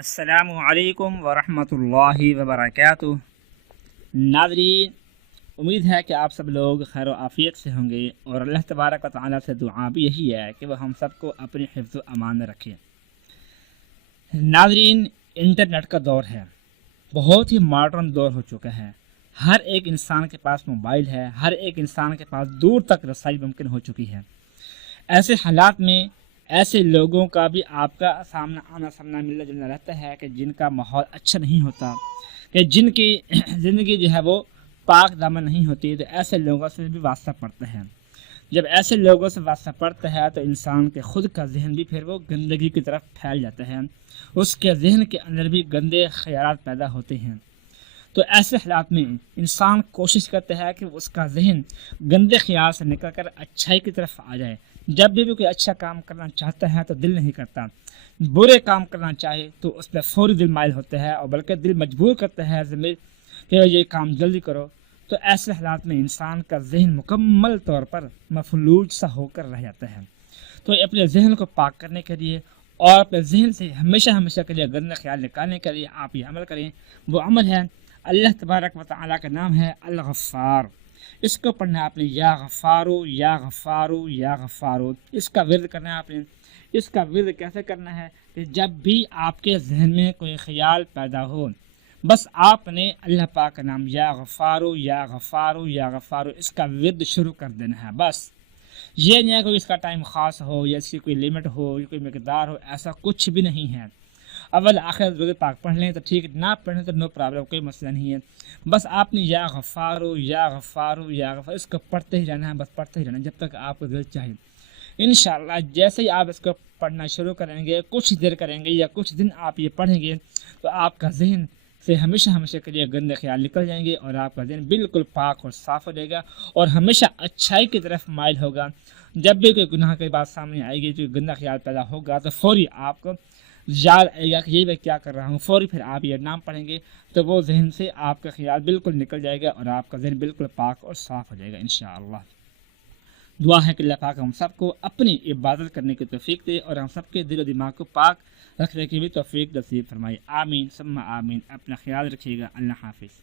السلام علیکم ورحمۃ اللہ وبرکاتہ۔ ناظرین، امید ہے کہ آپ سب لوگ خیر و عافیت سے ہوں گے، اور اللہ تبارک و تعالیٰ سے دعا بھی یہی ہے کہ وہ ہم سب کو اپنی حفظ و امان میں رکھے۔ ناظرین، انٹرنیٹ کا دور ہے، بہت ہی ماڈرن دور ہو چکا ہے۔ ہر ایک انسان کے پاس موبائل ہے، ہر ایک انسان کے پاس دور تک رسائی ممکن ہو چکی ہے۔ ایسے حالات میں ایسے لوگوں کا بھی آپ کا آنا سامنا ملنا جلنا رہتا ہے کہ جن کا ماحول اچھا نہیں ہوتا، کہ جن کی زندگی جو ہے وہ پاک دامن نہیں ہوتی، تو ایسے لوگوں سے بھی واسطہ پڑتا ہے۔ جب ایسے لوگوں سے واسطہ پڑتا ہے تو انسان کے خود کا ذہن بھی پھر وہ گندگی کی طرف پھیل جاتا ہے، اس کے ذہن کے اندر بھی گندے خیالات پیدا ہوتے ہیں۔ تو ایسے حالات میں انسان کوشش کرتا ہے کہ اس کا ذہن گندے خیال سے نکل کر اچھائی کی طرف آ جائے۔ جب بھی کوئی اچھا کام کرنا چاہتا ہے تو دل نہیں کرتا، برے کام کرنا چاہے تو اس پہ فوری دل مائل ہوتا ہے، اور بلکہ دل مجبور کرتا ہے ضمیر کہ یہ کام جلدی کرو۔ تو ایسے حالات میں انسان کا ذہن مکمل طور پر مفلوج سا ہو کر رہ جاتا ہے۔ تو اپنے ذہن کو پاک کرنے کے لیے اور اپنے ذہن سے ہمیشہ کے لیے گندے خیال نکالنے کے لیے آپ یہ عمل کریں۔ وہ عمل ہے، اللہ تبارک و تعالیٰ کا نام ہے الغفار۔ اس کو پڑھنا ہے آپ نے، یا غفارو یا غفارو یا غفارو۔ اس کا ورد کرنا ہے آپ نے۔ اس کا ورد کیسے کرنا ہے کہ جب بھی آپ کے ذہن میں کوئی خیال پیدا ہو، بس آپ نے اللہ پاک کا نام یا غفارو یا غفارو یا غفارو اس کا ورد شروع کر دینا ہے۔ بس یہ نہیں ہے کوئی اس کا ٹائم خاص ہو یا اس کی کوئی لیمٹ ہو یا کوئی مقدار ہو، ایسا کچھ بھی نہیں ہے۔ اول آخر درود پاک پڑھ لیں تو ٹھیک، نہ پڑھیں تو نو پرابلم، کوئی مسئلہ نہیں ہے۔ بس آپ نے یا غفارو یا غفارو یا غفار اس کو پڑھتے ہی رہنا ہے، بس پڑھتے ہی رہنا ہے جب تک آپ کو دل چاہے۔ انشاءاللہ جیسے ہی آپ اس کو پڑھنا شروع کریں گے، کچھ دیر کریں گے یا کچھ دن آپ یہ پڑھیں گے، تو آپ کا ذہن سے ہمیشہ کے لیے گندے خیال نکل جائیں گے، اور آپ کا ذہن بالکل پاک اور صاف ہو جائے گا، اور ہمیشہ اچھائی کی طرف مائل ہوگا۔ جب بھی کوئی گناہ کی بات سامنے آئے گی، جو گندا خیال پیدا ہوگا، تو فوری آپ کو یاد آئے گا کہ یہ میں کیا کر رہا ہوں، فوری پھر آپ یہ نام پڑھیں گے تو وہ ذہن سے آپ کا خیال بالکل نکل جائے گا، اور آپ کا ذہن بالکل پاک اور صاف ہو جائے گا انشاءاللہ۔ دعا ہے کہ اللہ پاک ہم سب کو اپنی عبادت کرنے کی توفیق دے، اور ہم سب کے دل و دماغ کو پاک رکھنے کی بھی توفیق نصیب فرمائے۔ آمین ثم آمین۔ اپنا خیال رکھیے گا۔ اللہ حافظ۔